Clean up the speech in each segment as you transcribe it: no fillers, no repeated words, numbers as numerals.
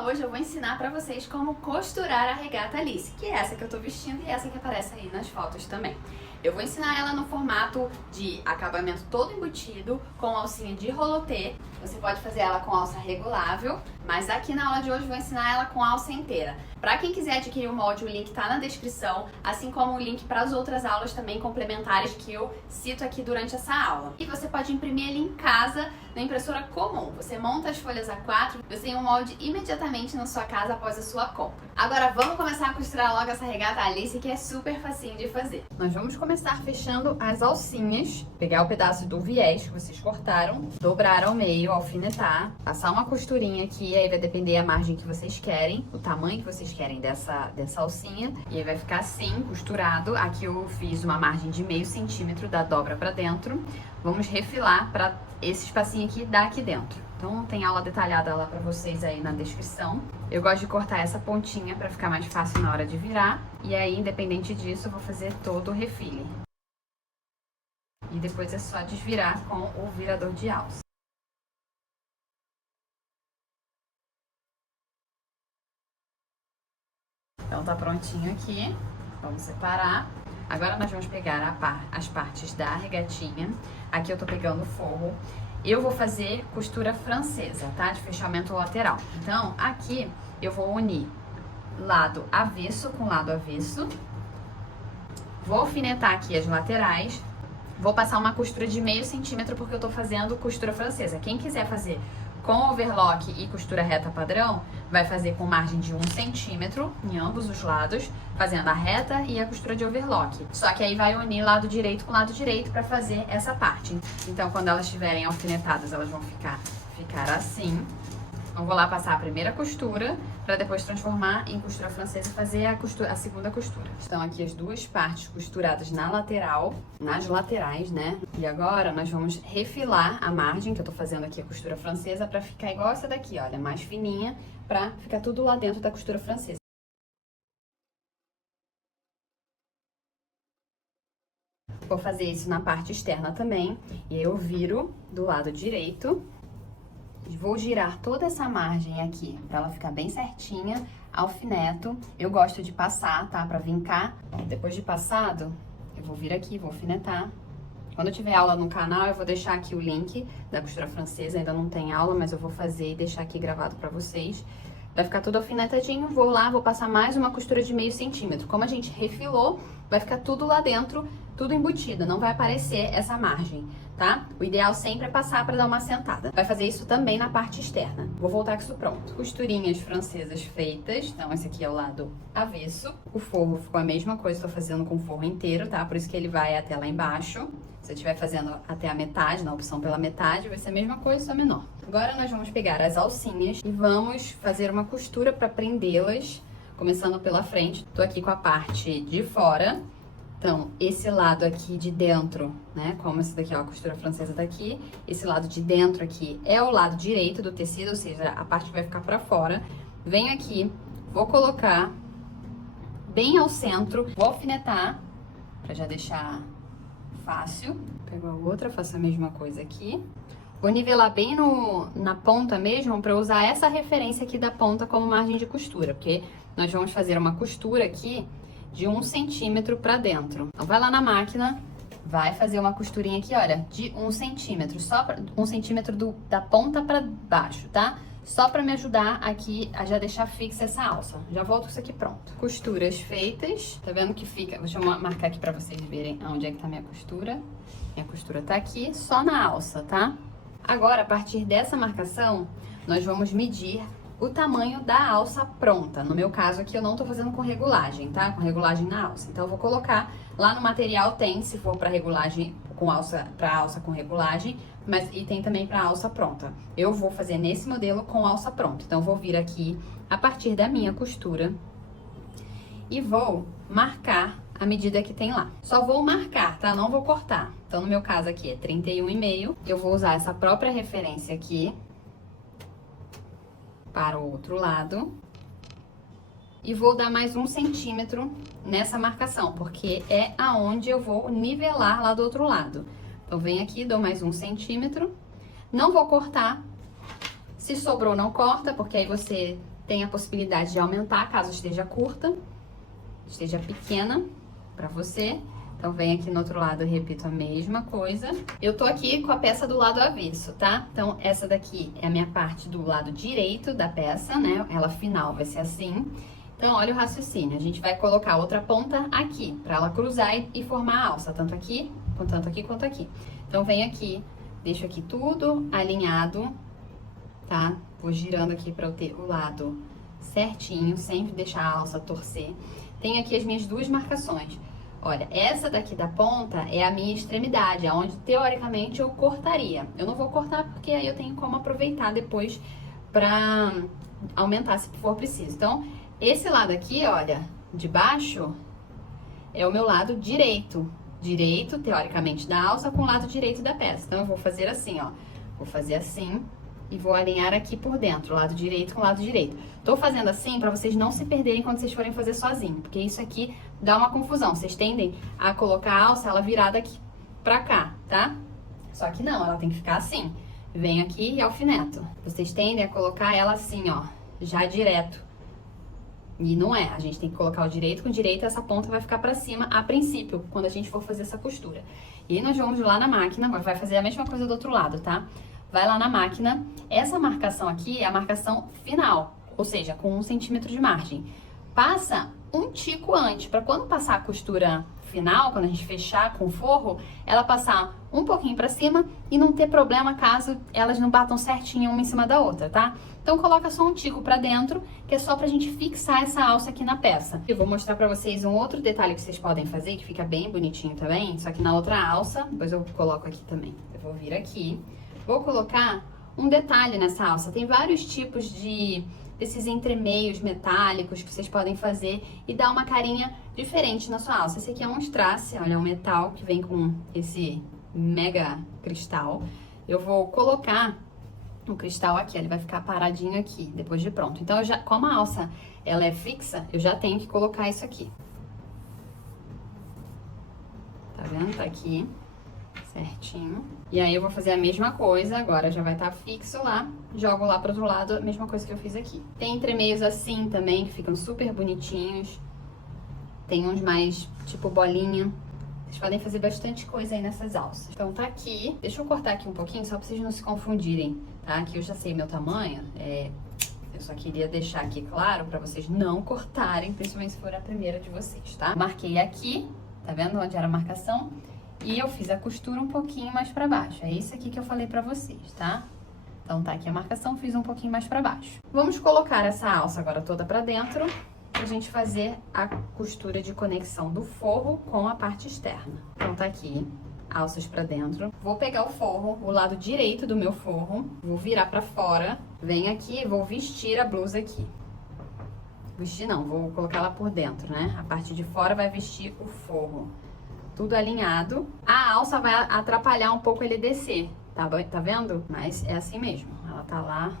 aula hoje eu vou ensinar pra vocês como costurar a regata Alice, que é essa que eu tô vestindo e essa que aparece aí nas fotos também. Eu vou ensinar ela no formato de acabamento todo embutido, com alcinha de rolotê. Você pode fazer ela com alça regulável, mas aqui na aula de hoje eu vou ensinar ela com alça inteira. Pra quem quiser adquirir o molde, o link tá na descrição, assim como o link para as outras aulas também complementares que eu cito aqui durante essa aula. E você pode imprimir ele em casa, na impressora comum. Você monta as folhas A4, você tem um molde imediatamente na sua casa após a sua compra. Agora vamos começar a costurar logo essa regata Alice, que é super facinho de fazer. Nós vamos começar fechando as alcinhas, pegar o pedaço do viés que vocês cortaram, dobrar ao meio, alfinetar, passar uma costurinha aqui, aí vai depender a margem que vocês querem, o tamanho que vocês querem dessa alcinha, e aí vai ficar assim, costurado. Aqui eu fiz uma margem de meio centímetro da dobra pra dentro. Vamos refilar pra esse espacinho aqui dar aqui dentro. Então tem aula detalhada lá pra vocês aí na descrição. Eu gosto de cortar essa pontinha pra ficar mais fácil na hora de virar. E aí, independente disso, eu vou fazer todo o refile. E depois é só desvirar com o virador de alça. Então tá prontinho aqui. Vamos separar. Agora nós vamos pegar as partes da regatinha. Aqui eu tô pegando o forro. Eu vou fazer costura francesa, tá? De fechamento lateral. Então, aqui eu vou unir lado avesso com lado avesso. Vou alfinetar aqui as laterais. Vou passar uma costura de meio centímetro porque eu tô fazendo costura francesa. Quem quiser fazer com overlock e costura reta padrão, vai fazer com margem de 1 centímetro em ambos os lados, fazendo a reta e a costura de overlock. Só que aí vai unir lado direito com lado direito para fazer essa parte. Então, quando elas estiverem alfinetadas, elas vão ficar assim. Então, vou lá passar a primeira costura para depois transformar em costura francesa e fazer a segunda costura. Estão aqui as duas partes costuradas na lateral, nas laterais, né? E agora nós vamos refilar a margem, que eu tô fazendo aqui a costura francesa, para ficar igual essa daqui, olha, mais fininha, para ficar tudo lá dentro da costura francesa. Vou fazer isso na parte externa também, e aí eu viro do lado direito. Vou girar toda essa margem aqui, pra ela ficar bem certinha, alfineto. Eu gosto de passar, tá? Pra vincar. Depois de passado, eu vou vir aqui, vou alfinetar. Quando eu tiver aula no canal, eu vou deixar aqui o link da costura francesa. Ainda não tem aula, mas eu vou fazer e deixar aqui gravado pra vocês. Vai ficar tudo alfinetadinho. Vou lá, vou passar mais uma costura de meio centímetro. Como a gente refilou, vai ficar tudo lá dentro, tudo embutido. Não vai aparecer essa margem, tá? O ideal sempre é passar para dar uma assentada. Vai fazer isso também na parte externa. Vou voltar com isso pronto. Costurinhas francesas feitas. Então, esse aqui é o lado avesso. O forro ficou a mesma coisa, tô fazendo com o forro inteiro, tá? Por isso que ele vai até lá embaixo. Se eu estiver fazendo até a metade, na opção pela metade, vai ser a mesma coisa, só menor. Agora nós vamos pegar as alcinhas e vamos fazer uma costura para prendê-las, começando pela frente. Tô aqui com a parte de fora. Então, esse lado aqui de dentro, né, como esse daqui, ó, a costura francesa tá aqui, esse lado de dentro aqui é o lado direito do tecido, ou seja, a parte que vai ficar pra fora. Venho aqui, vou colocar bem ao centro, vou alfinetar, pra já deixar fácil. Pego a outra, faço a mesma coisa aqui. Vou nivelar bem na ponta mesmo, pra usar essa referência aqui da ponta como margem de costura, porque nós vamos fazer uma costura aqui de 1 centímetro pra dentro. Então, vai lá na máquina, vai fazer uma costurinha aqui, olha, de 1 centímetro, só 1 centímetro da ponta pra baixo, tá? Só pra me ajudar aqui a já deixar fixa essa alça. Já volto com isso aqui pronto. Costuras feitas, tá vendo que fica... Deixa eu marcar aqui pra vocês verem onde é que tá minha costura. Minha costura tá aqui, só na alça, tá? Agora, a partir dessa marcação, nós vamos medir o tamanho da alça pronta. No meu caso aqui, eu não tô fazendo com regulagem, tá? Com regulagem na alça. Então, eu vou colocar lá no material, tem, se for pra regulagem, com alça, pra alça com regulagem, e tem também pra alça pronta. Eu vou fazer nesse modelo com alça pronta. Então, eu vou vir aqui a partir da minha costura e vou marcar a medida que tem lá. Só vou marcar, tá? Não vou cortar. Então, no meu caso aqui é 31,5. Eu vou usar essa própria referência aqui para o outro lado. E vou dar mais 1 centímetro nessa marcação, porque é aonde eu vou nivelar lá do outro lado. Então, venho aqui, dou mais 1 centímetro. Não vou cortar. Se sobrou, não corta, porque aí você Tem a possibilidade de aumentar caso esteja curta, esteja pequena pra você. Então, vem aqui no outro lado, eu repito a mesma coisa. Eu tô aqui com a peça do lado avesso, tá? Então, essa daqui é a minha parte do lado direito da peça, né? Ela final vai ser assim. Então, olha o raciocínio. A gente vai colocar a outra ponta aqui, pra ela cruzar e formar a alça, tanto aqui quanto aqui. Então, venho aqui, deixo aqui tudo alinhado, tá? Vou girando aqui pra eu ter o lado certinho, sempre deixar a alça torcer. Tenho aqui as minhas duas marcações. Olha, essa daqui da ponta é a minha extremidade, aonde teoricamente eu cortaria. Eu não vou cortar porque aí eu tenho como aproveitar depois pra aumentar se for preciso. Então, esse lado aqui, olha, de baixo é o meu lado direito. Direito, teoricamente, da alça com o lado direito da peça. Então, eu vou fazer assim, ó. Vou fazer assim e vou alinhar aqui por dentro, o lado direito com o lado direito. Tô fazendo assim pra vocês não se perderem quando vocês forem fazer sozinho, porque isso aqui dá uma confusão. Vocês tendem a colocar a alça, ela virada aqui pra cá, tá? Só que não, ela tem que ficar assim. Venho aqui e alfineto. Vocês tendem a colocar ela assim, ó, já direto. E não é, a gente tem que colocar o direito com o direito, essa ponta vai ficar pra cima a princípio, quando a gente for fazer essa costura. E aí nós vamos lá na máquina, vai fazer a mesma coisa do outro lado, tá? Vai lá na máquina, essa marcação aqui é a marcação final, ou seja, com 1 centímetro de margem. Passa um tico antes, para quando passar a costura final, quando a gente fechar com o forro, ela passar um pouquinho para cima e não ter problema caso elas não batam certinho uma em cima da outra, tá? Então coloca só um tico para dentro, que é só pra gente fixar essa alça aqui na peça. Eu vou mostrar pra vocês um outro detalhe que vocês podem fazer, que fica bem bonitinho também, só que na outra alça, depois eu coloco aqui também. Eu vou vir aqui. Vou colocar um detalhe nessa alça. Tem vários tipos desses entremeios metálicos que vocês podem fazer e dar uma carinha diferente na sua alça. Esse aqui é um strass, olha, é um metal que vem com esse mega cristal. Eu vou colocar o cristal aqui, ele vai ficar paradinho aqui, depois de pronto. Então, como a alça ela é fixa, eu já tenho que colocar isso aqui. Tá vendo? Tá aqui. Certinho. E aí eu vou fazer a mesma coisa, agora já vai estar fixo lá, jogo lá pro outro lado, a mesma coisa que eu fiz aqui. Tem entremeios assim também, que ficam super bonitinhos. Tem uns mais tipo bolinha. Vocês podem fazer bastante coisa aí nessas alças. Então tá aqui, deixa eu cortar aqui um pouquinho, só pra vocês não se confundirem, tá? Que eu já sei meu tamanho, eu só queria deixar aqui claro pra vocês não cortarem, principalmente se for a primeira de vocês, tá? Marquei aqui, tá vendo onde era a marcação? E eu fiz a costura um pouquinho mais pra baixo. É isso aqui que eu falei pra vocês, tá? Então tá aqui a marcação, fiz um pouquinho mais pra baixo. Vamos colocar essa alça agora toda pra dentro, pra gente fazer a costura de conexão do forro com a parte externa. Então tá aqui, alças pra dentro. Vou pegar o forro, o lado direito do meu forro, vou virar pra fora. Venho aqui e vou vestir a blusa aqui. Vestir não, vou colocar ela por dentro, né? A parte de fora vai vestir o forro. Tudo alinhado. A alça vai atrapalhar um pouco ele descer, tá vendo? Mas é assim mesmo, ela tá lá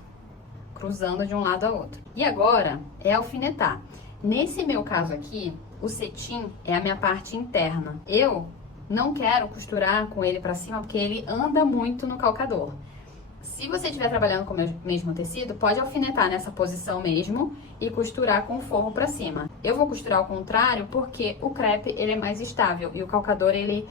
cruzando de um lado a outro. E agora é alfinetar. Nesse meu caso aqui, o cetim é a minha parte interna. Eu não quero costurar com ele pra cima porque ele anda muito no calcador. Se você estiver trabalhando com o mesmo tecido, pode alfinetar nessa posição mesmo e costurar com o forro pra cima. Eu vou costurar ao contrário porque o crepe ele é mais estável e o calcador ele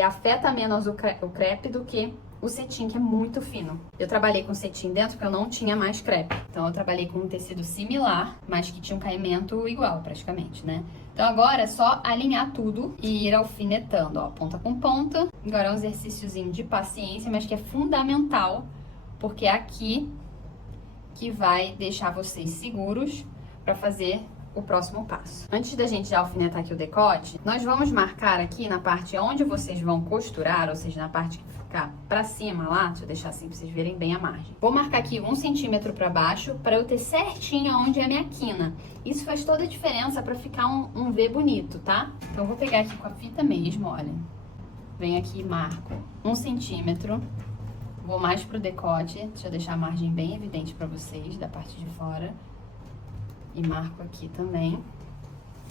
afeta menos o crepe do que o cetim, que é muito fino. Eu trabalhei com cetim dentro porque eu não tinha mais crepe. Então eu trabalhei com um tecido similar, mas que tinha um caimento igual praticamente, né? Então agora é só alinhar tudo e ir alfinetando, ó, ponta com ponta. Agora é um exercíciozinho de paciência, mas que é fundamental, porque é aqui que vai deixar vocês seguros para fazer o próximo passo. Antes da gente já alfinetar aqui o decote, nós vamos marcar aqui na parte onde vocês vão costurar, ou seja, na parte que ficar pra cima lá, deixa eu deixar assim pra vocês verem bem a margem. Vou marcar aqui 1 centímetro pra baixo, pra eu ter certinho onde é a minha quina. Isso faz toda a diferença pra ficar um V bonito, tá? Então eu vou pegar aqui com a fita mesmo, olha. Venho aqui e marco 1 centímetro. Vou mais pro decote, deixa eu deixar a margem bem evidente pra vocês, da parte de fora. E marco aqui também.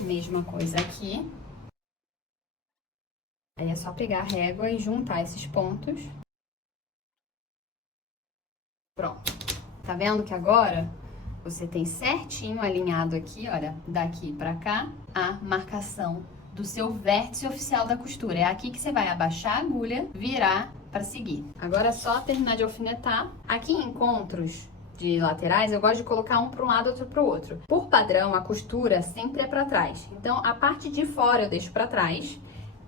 Mesma coisa aqui. Aí é só pegar a régua e juntar esses pontos. Pronto. Tá vendo que agora você tem certinho alinhado aqui, olha, daqui pra cá, a marcação do seu vértice oficial da costura. É aqui que você vai abaixar a agulha, virar para seguir. Agora é só terminar de alfinetar. Aqui em encontros de laterais, eu gosto de colocar um para um lado, outro para o outro. Por padrão, a costura sempre é para trás. Então, a parte de fora eu deixo para trás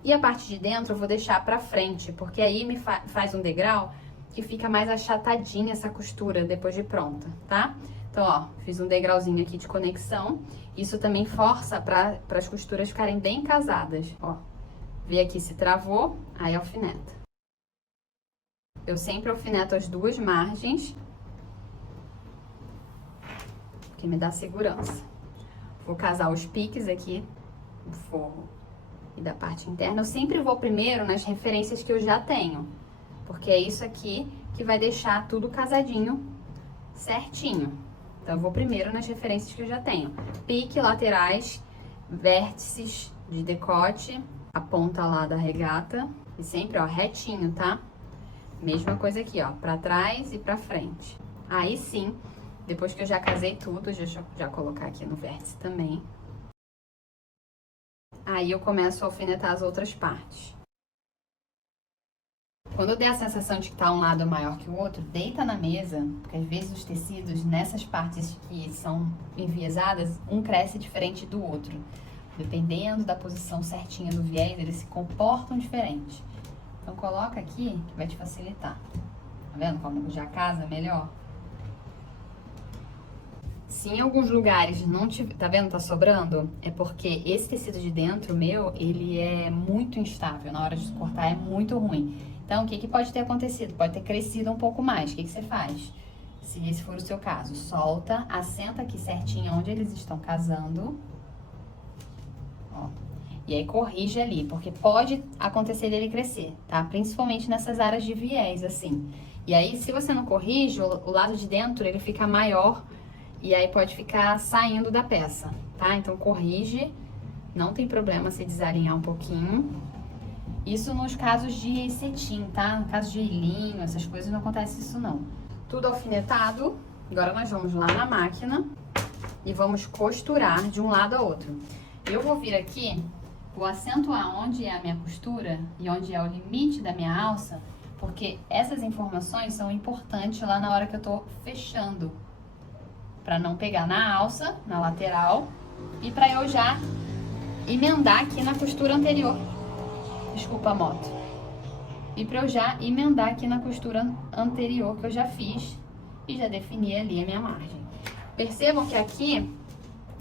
e a parte de dentro eu vou deixar para frente, porque aí me faz um degrau que fica mais achatadinha essa costura depois de pronta, tá? Então, ó, fiz um degrauzinho aqui de conexão. Isso também força para as costuras ficarem bem casadas, ó. Vê aqui se travou, aí alfineta. Eu sempre alfineto as duas margens, porque me dá segurança. Vou casar os piques aqui do forro e da parte interna. Eu sempre vou primeiro nas referências que eu já tenho, porque é isso aqui que vai deixar tudo casadinho, certinho. Então, eu vou primeiro nas referências que eu já tenho. Pique, laterais, vértices de decote, a ponta lá da regata. E sempre, ó, retinho, tá? Mesma coisa aqui, ó, pra trás e pra frente. Aí sim, depois que eu já casei tudo, deixa eu já colocar aqui no vértice também. Aí eu começo a alfinetar as outras partes. Quando der a sensação de que tá um lado maior que o outro, deita na mesa, porque às vezes os tecidos, nessas partes que são enviesadas, um cresce diferente do outro. Dependendo da posição certinha do viés, eles se comportam diferente. Então, coloca aqui, que vai te facilitar. Tá vendo como já casa melhor? Se em alguns lugares não tiver, tá vendo, tá sobrando? É porque esse tecido de dentro meu, ele é muito instável, na hora de cortar é muito ruim. Então, o que pode ter acontecido? Pode ter crescido um pouco mais. O que você faz? Se esse for o seu caso, solta, assenta aqui certinho onde eles estão casando. Ó. E aí, corrige ali, porque pode acontecer dele crescer, tá? Principalmente nessas áreas de viés, assim. E aí, se você não corrige, o lado de dentro, ele fica maior e aí pode ficar saindo da peça, tá? Então, corrige, não tem problema se desalinhar um pouquinho. Isso nos casos de cetim, tá? No caso de hilinho, essas coisas, não acontece isso não. Tudo alfinetado. Agora nós vamos lá na máquina e vamos costurar de um lado a outro. Eu vou vir aqui, vou acentuar onde é a minha costura e onde é o limite da minha alça, porque essas informações são importantes lá na hora que eu tô fechando, para não pegar na alça, na lateral, e para eu já emendar aqui na costura anterior. Desculpa a moto. E para eu já emendar aqui na costura anterior que eu já fiz e já defini ali a minha margem. Percebam que aqui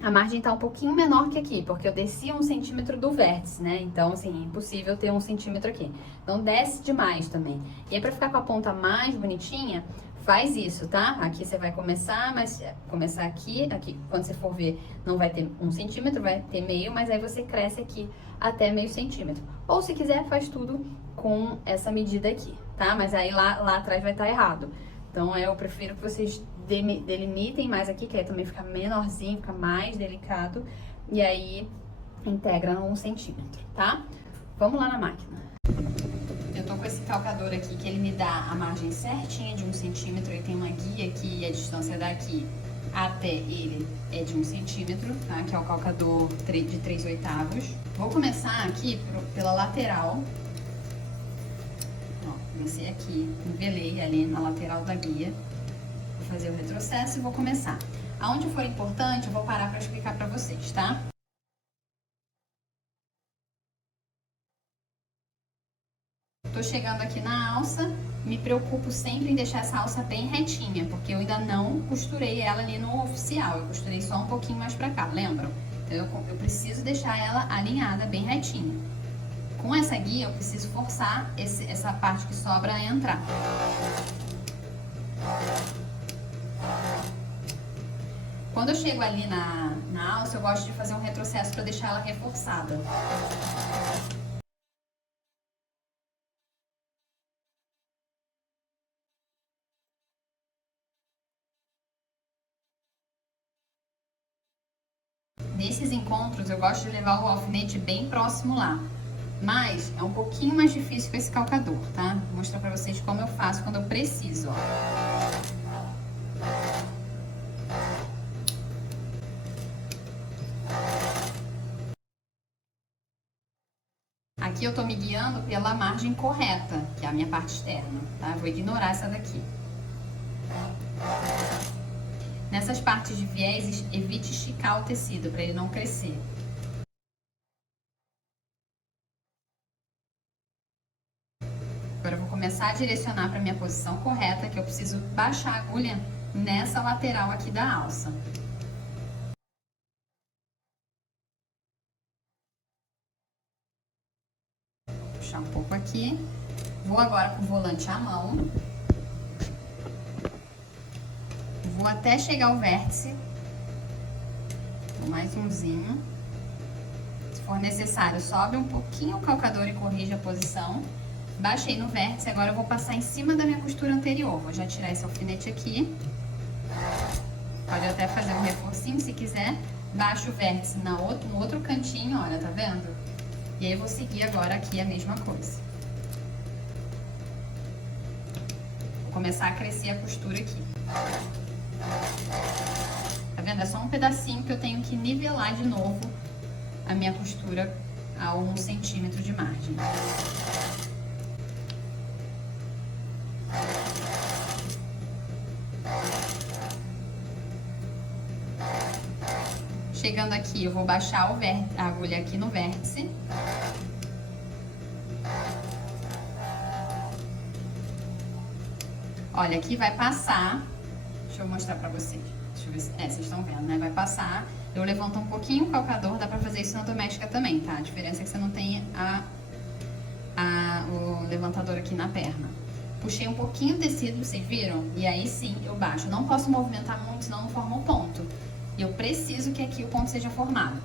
a margem tá um pouquinho menor que aqui, porque eu desci 1 centímetro do vértice, né? Então, assim, é impossível ter 1 centímetro aqui. Então, desce demais também. E aí, pra ficar com a ponta mais bonitinha, faz isso, tá? Aqui você vai começar, mas começar aqui, quando você for ver, não vai ter 1 centímetro, vai ter meio, mas aí você cresce aqui até meio centímetro. Ou se quiser, faz tudo com essa medida aqui, tá? Mas aí lá atrás vai estar errado. Então, eu prefiro que vocês delimitem mais aqui, que aí também fica menorzinho, fica mais delicado. E aí, integra 1 centímetro, tá? Vamos lá na máquina. Eu tô com esse calcador aqui, que ele me dá a margem certinha de 1 centímetro. Ele tem uma guia aqui, e a distância daqui até ele é de 1 centímetro, tá? Que é o calcador de 3/8. Vou começar aqui pela lateral. Ó, comecei aqui, nivelei ali na lateral da guia. Vou fazer o retrocesso e vou começar. Aonde for importante, eu vou parar para explicar para vocês, tá? Tô chegando aqui na alça, me preocupo sempre em deixar essa alça bem retinha, porque eu ainda não costurei ela ali no oficial, eu costurei só um pouquinho mais pra cá, lembram? Então eu preciso deixar ela alinhada, bem retinha. Com essa guia eu preciso forçar essa parte que sobra a entrar. Quando eu chego ali na alça, eu gosto de fazer um retrocesso para deixar ela reforçada. Nesses encontros, eu gosto de levar o alfinete bem próximo lá. Mas é um pouquinho mais difícil com esse calcador, tá? Vou mostrar pra vocês como eu faço quando eu preciso, ó. Aqui eu tô me guiando pela margem correta, que é a minha parte externa, tá? Eu vou ignorar essa daqui. Nessas partes de viés, evite esticar o tecido para ele não crescer. Agora eu vou começar a direcionar para minha posição correta, que eu preciso baixar a agulha nessa lateral aqui da alça. Vou puxar um pouco aqui. Vou agora com o volante à mão. Vou até chegar ao vértice. Vou mais umzinho. Se for necessário, sobe um pouquinho o calcador e corrige a posição. Baixei no vértice, agora eu vou passar em cima da minha costura anterior. Vou já tirar esse alfinete aqui. Pode até fazer um reforcinho se quiser. Baixo o vértice no outro cantinho, olha, tá vendo? E aí eu vou seguir agora aqui a mesma coisa. Vou começar a crescer a costura aqui. Tá vendo? É só um pedacinho que eu tenho que nivelar de novo a minha costura a 1 centímetro de margem. Chegando aqui, eu vou baixar a agulha aqui no vértice. Olha, aqui vai passar, deixa eu mostrar pra vocês. Deixa eu ver se, vocês estão vendo, né? Vai passar, eu levanto um pouquinho o calcador, dá pra fazer isso na doméstica também, tá? A diferença é que você não tem o levantador aqui na perna. Puxei um pouquinho o tecido, vocês viram? E aí sim, eu baixo. Não posso movimentar muito, senão não forma o ponto. Eu preciso que aqui o ponto seja formado.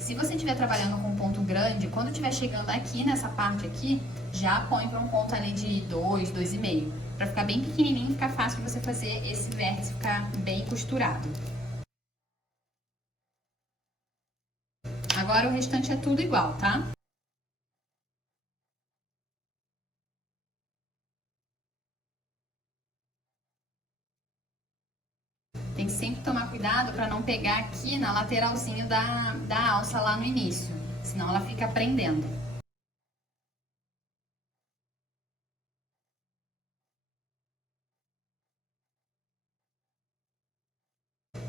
Se você estiver trabalhando com um ponto grande, quando estiver chegando aqui nessa parte aqui, já põe para um ponto ali de 2, 2,5. Para ficar bem pequenininho, ficar fácil de você fazer esse vértice ficar bem costurado. Agora o restante é tudo igual, tá? Tem que sempre tomar cuidado para não pegar aqui na lateralzinha da alça lá no início, senão ela fica prendendo.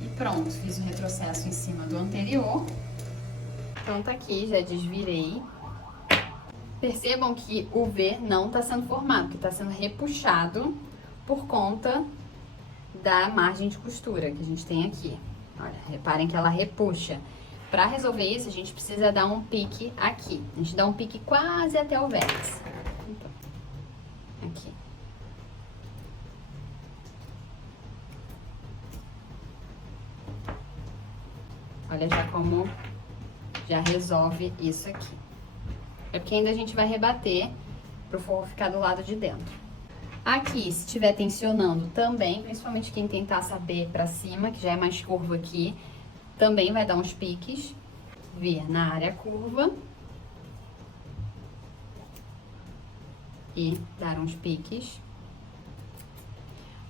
E pronto, fiz o retrocesso em cima do anterior. Então tá aqui, já desvirei. Percebam que o V não tá sendo formado, que tá sendo repuxado por conta da margem de costura que a gente tem aqui. Olha, reparem que ela repuxa. Para resolver isso, a gente precisa dar um pique aqui. A gente dá um pique quase até o vértice. Então, aqui. Olha já como já resolve isso aqui. É porque ainda a gente vai rebater pro forro ficar do lado de dentro. Aqui, se estiver tensionando também, principalmente quem tentar saber pra cima, que já é mais curvo aqui, também vai dar uns piques. Vir na área curva. E dar uns piques.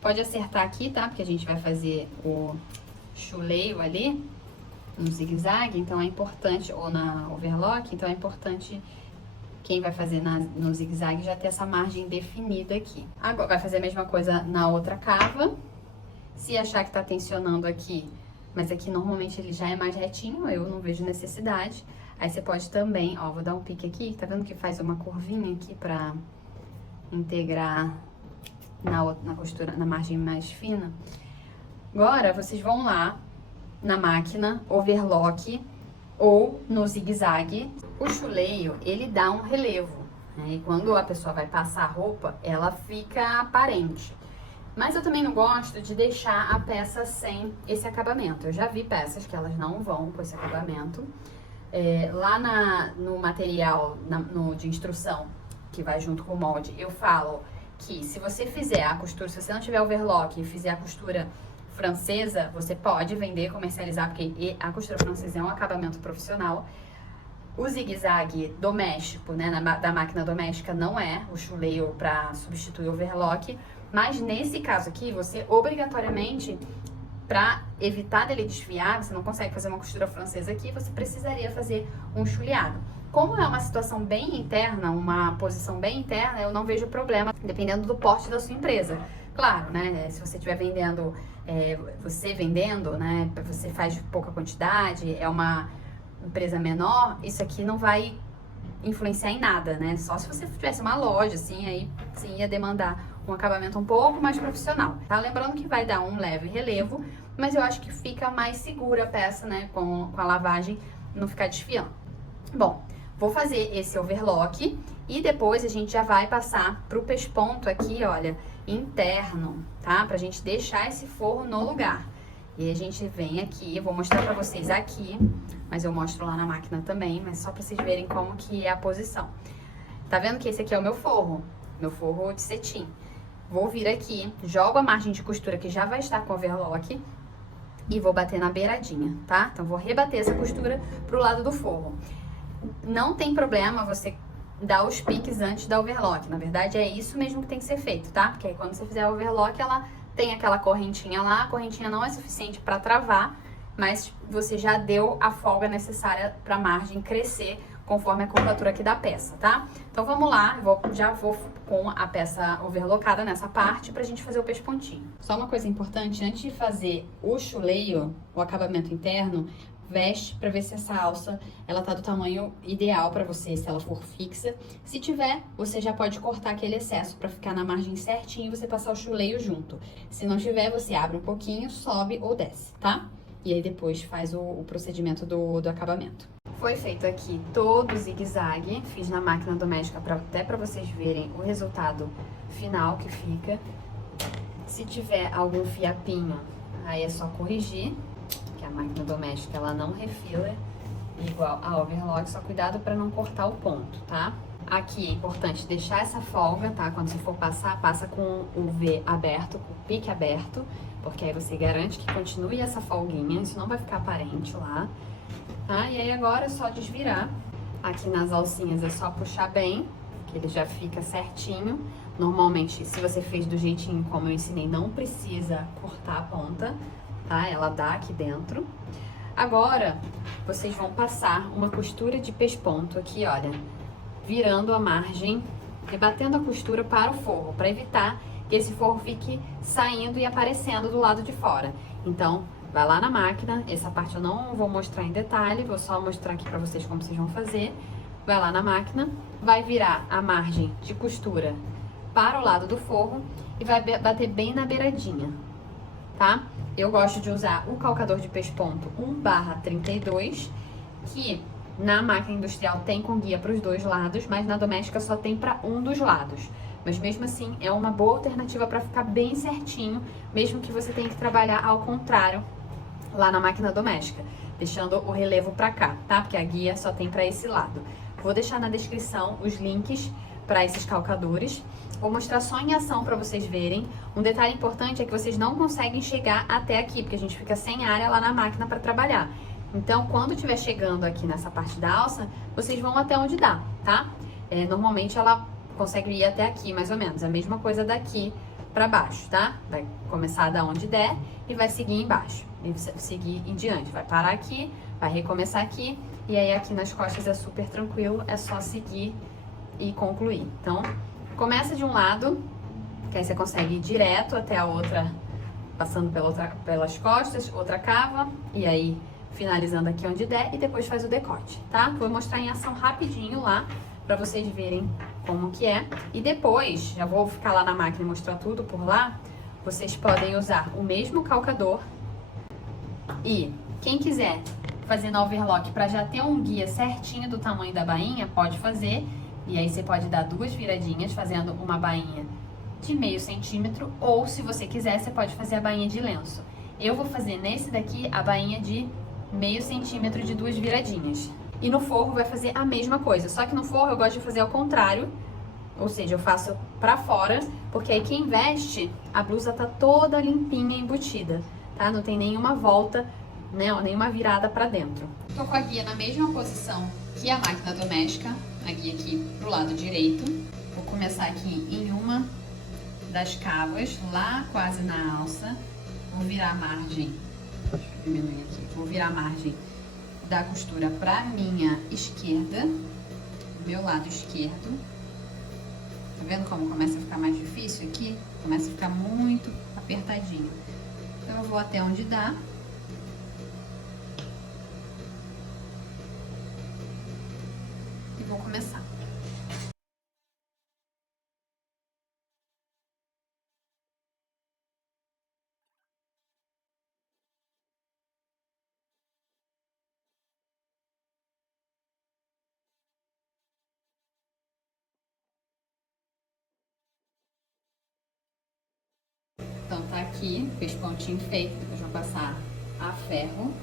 Pode acertar aqui, tá? Porque a gente vai fazer o chuleio ali, no zigue-zague, então é importante, ou na overlock, então é importante quem vai fazer no zigue-zague já ter essa margem definida aqui. Agora, vai fazer a mesma coisa na outra cava. Se achar que tá tensionando aqui, mas aqui normalmente ele já é mais retinho, eu não vejo necessidade. Aí você pode também, ó, vou dar um pique aqui, tá vendo que faz uma curvinha aqui pra integrar na costura, na margem mais fina? Agora, vocês vão lá na máquina, overlock, ou no zigue-zague. O chuleio, ele dá um relevo, né? E quando a pessoa vai passar a roupa, ela fica aparente. Mas eu também não gosto de deixar a peça sem esse acabamento. Eu já vi peças que elas não vão com esse acabamento. Lá no material de instrução, que vai junto com o molde, eu falo que se você fizer a costura, se você não tiver overlock e fizer a costura francesa, você pode vender, comercializar, porque a costura francesa é um acabamento profissional. O zigue-zague doméstico, né, da máquina doméstica, não é o chuleio para substituir o overlock, mas nesse caso aqui, você obrigatoriamente, para evitar dele desfiar, você não consegue fazer uma costura francesa aqui, você precisaria fazer um chuleado. Como é uma situação bem interna, uma posição bem interna, eu não vejo problema, dependendo do porte da sua empresa. Claro, né, se você estiver vendendo, você vendendo, né, você faz pouca quantidade, é uma empresa menor, isso aqui não vai influenciar em nada, né? Só se você tivesse uma loja, assim, aí sim ia demandar um acabamento um pouco mais profissional, tá? Lembrando que vai dar um leve relevo, mas eu acho que fica mais segura a peça, né, com a lavagem, não ficar desfiando. Bom, vou fazer esse overlock e depois a gente já vai passar pro pesponto aqui, olha, interno, tá? Pra gente deixar esse forro no lugar. E a gente vem aqui, eu vou mostrar pra vocês aqui, mas eu mostro lá na máquina também, mas só pra vocês verem como que é a posição. Tá vendo que esse aqui é o meu forro de cetim. Vou vir aqui, jogo a margem de costura que já vai estar com overlock e vou bater na beiradinha, tá? Então vou rebater essa costura pro lado do forro. Não tem problema você dar os piques antes da overlock, na verdade é isso mesmo que tem que ser feito, tá? Porque aí quando você fizer a overlock, ela tem aquela correntinha lá, a correntinha não é suficiente para travar, mas você já deu a folga necessária para a margem crescer conforme a curvatura aqui da peça, tá? Então vamos lá, já vou com a peça overlockada nessa parte pra gente fazer o pespontinho. Só uma coisa importante, antes de fazer o chuleio, o acabamento interno, veste para ver se essa alça ela tá do tamanho ideal para você, se ela for fixa. Se tiver, você já pode cortar aquele excesso para ficar na margem certinho e você passar o chuleio junto. Se não tiver, você abre um pouquinho, sobe ou desce, tá? E aí depois faz o procedimento do acabamento. Foi feito aqui todo o zigue-zague, fiz na máquina doméstica até para vocês verem o resultado final que fica. Se tiver algum fiapinho, aí é só corrigir, que a máquina doméstica ela não refila igual a overlock, só cuidado para não cortar o ponto, tá? Aqui é importante deixar essa folga, tá? Quando você for passar, passa com o V aberto, com o pique aberto, porque aí você garante que continue essa folguinha, isso não vai ficar aparente lá. Tá? E aí agora é só desvirar. Aqui nas alcinhas é só puxar bem, que ele já fica certinho. Normalmente, se você fez do jeitinho como eu ensinei, não precisa cortar a ponta, tá? Ela dá aqui dentro. Agora, vocês vão passar uma costura de pesponto aqui, olha, virando a margem, rebatendo a costura para o forro, para evitar que esse forro fique saindo e aparecendo do lado de fora. Então, vai lá na máquina, essa parte eu não vou mostrar em detalhe, vou só mostrar aqui pra vocês como vocês vão fazer. Vai lá na máquina, vai virar a margem de costura para o lado do forro e vai bater bem na beiradinha, tá? Eu gosto de usar o calcador de pesponto 1/32, que na máquina industrial tem com guia para os dois lados, mas na doméstica só tem para um dos lados. Mas mesmo assim é uma boa alternativa para ficar bem certinho, mesmo que você tenha que trabalhar ao contrário lá na máquina doméstica, deixando o relevo para cá, tá? Porque a guia só tem para esse lado. Vou deixar na descrição os links para esses calcadores. Vou mostrar só em ação para vocês verem. Um detalhe importante é que vocês não conseguem chegar até aqui, porque a gente fica sem área lá na máquina para trabalhar. Então, quando estiver chegando aqui nessa parte da alça, vocês vão até onde dá, tá? Normalmente ela consegue ir até aqui, mais ou menos. A mesma coisa daqui para baixo, tá? Vai começar da onde der e vai seguir embaixo. E seguir em diante. Vai parar aqui, vai recomeçar aqui. E aí aqui nas costas é super tranquilo, é só seguir e concluir. Então, começa de um lado, que aí você consegue ir direto até a outra, passando pelas costas, outra cava, e aí finalizando aqui onde der, e depois faz o decote, tá? Vou mostrar em ação rapidinho lá, pra vocês verem como que é. E depois, já vou ficar lá na máquina e mostrar tudo por lá, vocês podem usar o mesmo calcador. E quem quiser fazer na overlock para já ter um guia certinho do tamanho da bainha, pode fazer. E aí você pode dar 2 viradinhas fazendo uma bainha de meio centímetro, ou se você quiser, você pode fazer a bainha de lenço. Eu vou fazer nesse daqui a bainha de meio centímetro de 2 viradinhas. E no forro vai fazer a mesma coisa, só que no forro eu gosto de fazer ao contrário, ou seja, eu faço pra fora, porque aí quem veste, a blusa tá toda limpinha, embutida, tá? Não tem nenhuma volta, né, nenhuma virada pra dentro. Tô com a guia na mesma posição que a máquina doméstica, a guia aqui pro lado direito. Vou começar aqui em uma das cavas, lá quase na alça. Vou virar a margem, deixa eu diminuir aqui, vou virar a margem da costura pra minha esquerda, meu lado esquerdo. Tá vendo como começa a ficar mais difícil aqui? Começa a ficar muito apertadinho. Então eu vou até onde dá. E vou começar. Então tá aqui, fez pontinho feito, depois vou passar a ferro.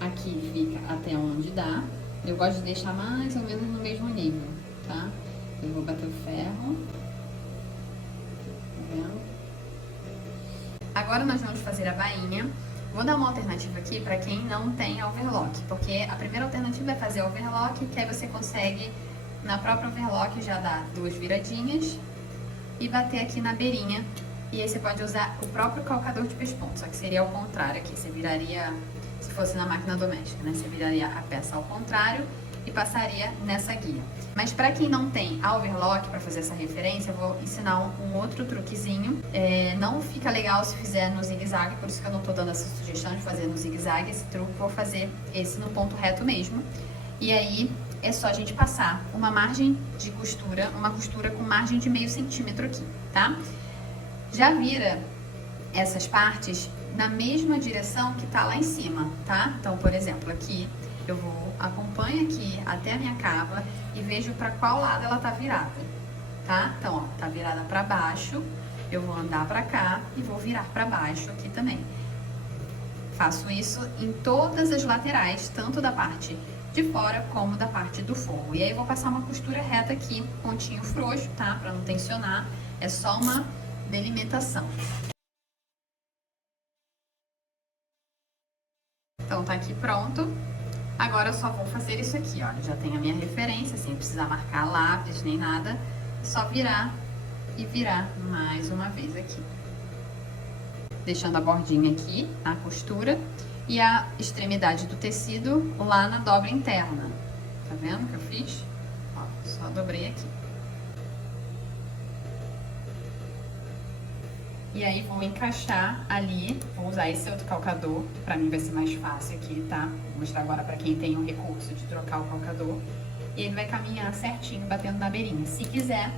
Aqui fica até onde dá. Eu gosto de deixar mais ou menos no mesmo nível, tá? Eu vou bater o ferro. Tá vendo? Agora nós vamos fazer a bainha. Vou dar uma alternativa aqui para quem não tem overlock, porque a primeira alternativa é fazer overlock, que aí você consegue, na própria overlock, já dar 2 viradinhas e bater aqui na beirinha. E aí você pode usar o próprio calcador de pesponto, só que seria ao contrário aqui, você viraria, se fosse na máquina doméstica, né? Você viraria a peça ao contrário e passaria nessa guia. Mas para quem não tem a overlock, para fazer essa referência, eu vou ensinar um outro truquezinho. Não fica legal se fizer no zigue-zague, por isso que eu não tô dando essa sugestão de fazer no zigue-zague. Esse truque eu vou fazer esse no ponto reto mesmo. E aí é só a gente passar uma margem de costura, uma costura com margem de meio centímetro aqui, tá? Já vira essas partes na mesma direção que tá lá em cima, tá? Então, por exemplo, aqui eu acompanho aqui até a minha cava e vejo para qual lado ela tá virada, tá? Então, ó, tá virada para baixo, eu vou andar para cá e vou virar para baixo aqui também. Faço isso em todas as laterais, tanto da parte de fora como da parte do forro. E aí eu vou passar uma costura reta aqui, pontinho frouxo, tá? Para não tensionar, é só uma delimitação. Então tá aqui pronto. Agora eu só vou fazer isso aqui, ó. Já tenho a minha referência, sem precisar marcar lápis nem nada. Só virar e virar mais uma vez aqui. Deixando a bordinha aqui, a costura, e a extremidade do tecido lá na dobra interna. Tá vendo o que eu fiz? Ó, só dobrei aqui. E aí vou encaixar ali, vou usar esse outro calcador, pra mim vai ser mais fácil aqui, tá? Vou mostrar agora pra quem tem o recurso de trocar o calcador. E ele vai caminhar certinho, batendo na beirinha. Se quiser,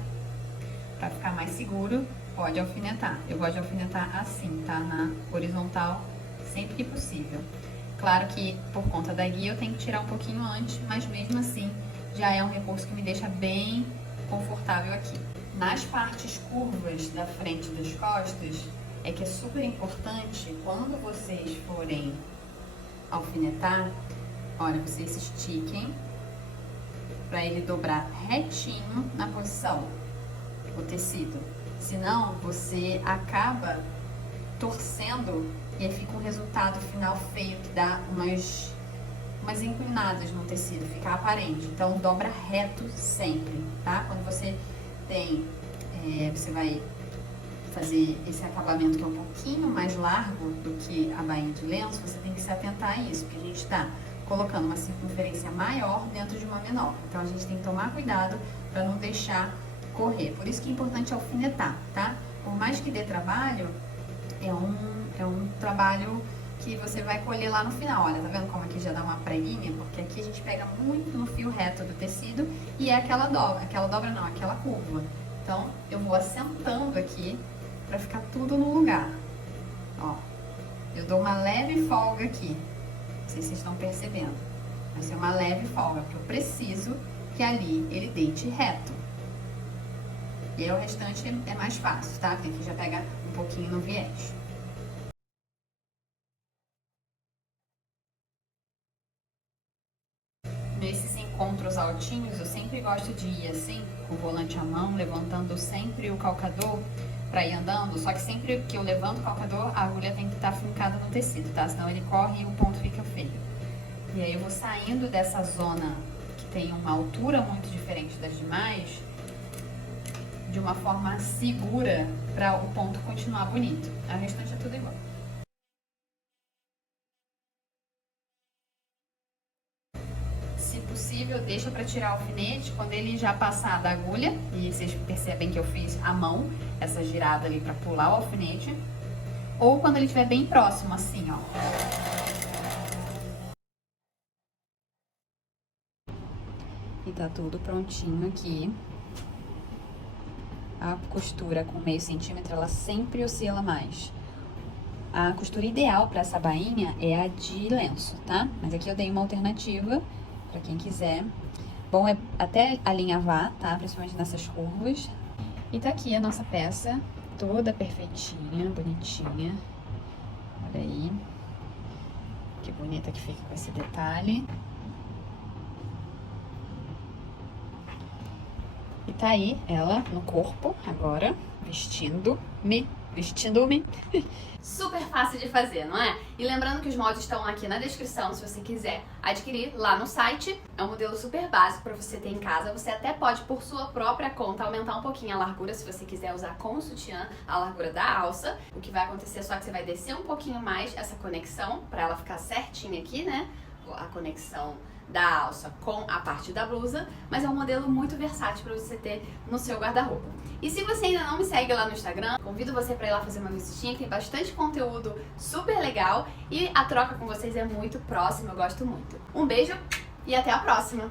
pra ficar mais seguro, pode alfinetar. Eu gosto de alfinetar assim, tá? Na horizontal, sempre que possível. Claro que por conta da guia eu tenho que tirar um pouquinho antes, mas mesmo assim já é um recurso que me deixa bem confortável aqui. Nas partes curvas da frente das costas, é que é super importante, quando vocês forem alfinetar, olha, vocês estiquem para ele dobrar retinho na posição, o tecido. Senão, você acaba torcendo e aí fica um resultado final feio, que dá umas inclinadas no tecido, fica aparente. Então, dobra reto sempre, tá? Quando você você vai fazer esse acabamento que é um pouquinho mais largo do que a bainha de lenço, você tem que se atentar a isso, porque a gente está colocando uma circunferência maior dentro de uma menor. Então, a gente tem que tomar cuidado para não deixar correr. Por isso que é importante alfinetar, tá? Por mais que dê trabalho, é um trabalho que você vai colher lá no final. Olha, tá vendo como aqui já dá uma preguinha? Porque aqui a gente pega muito no fio reto do tecido e é aquela dobra não, aquela curva. Então, eu vou assentando aqui pra ficar tudo no lugar. Ó, eu dou uma leve folga aqui. Não sei se vocês estão percebendo. Vai ser uma leve folga, porque eu preciso que ali ele deite reto. E aí o restante é mais fácil, tá? Porque aqui já pega um pouquinho no viés. Nesses encontros altinhos, eu sempre gosto de ir assim, com o volante à mão, levantando sempre o calcador para ir andando. Só que sempre que eu levanto o calcador, a agulha tem que estar fincada no tecido, tá? Senão ele corre e o ponto fica feio. E aí eu vou saindo dessa zona que tem uma altura muito diferente das demais, de uma forma segura, para o ponto continuar bonito. O restante é tudo igual. Se possível, deixa pra tirar o alfinete quando ele já passar da agulha. E vocês percebem que eu fiz à mão essa girada ali pra pular o alfinete. Ou quando ele estiver bem próximo, assim, ó. E tá tudo prontinho aqui. A costura com meio centímetro, ela sempre oscila mais. A costura ideal para essa bainha é a de lenço, tá? Mas aqui eu dei uma alternativa para quem quiser. Bom é até alinhavar, tá? Principalmente nessas curvas. E tá aqui a nossa peça, toda perfeitinha, bonitinha. Olha aí. Que bonita que fica com esse detalhe. E tá aí ela no corpo agora, vestindo-me. Super fácil de fazer, não é? E lembrando que os moldes estão aqui na descrição, se você quiser adquirir lá no site. É um modelo super básico para você ter em casa. Você até pode, por sua própria conta, aumentar um pouquinho a largura, se você quiser usar com o sutiã, a largura da alça. O que vai acontecer é só que você vai descer um pouquinho mais essa conexão, para ela ficar certinha aqui, né? A conexão da alça com a parte da blusa, mas é um modelo muito versátil para você ter no seu guarda-roupa. E se você ainda não me segue lá no Instagram, convido você para ir lá fazer uma visitinha, tem bastante conteúdo super legal e a troca com vocês é muito próxima, eu gosto muito. Um beijo e até a próxima!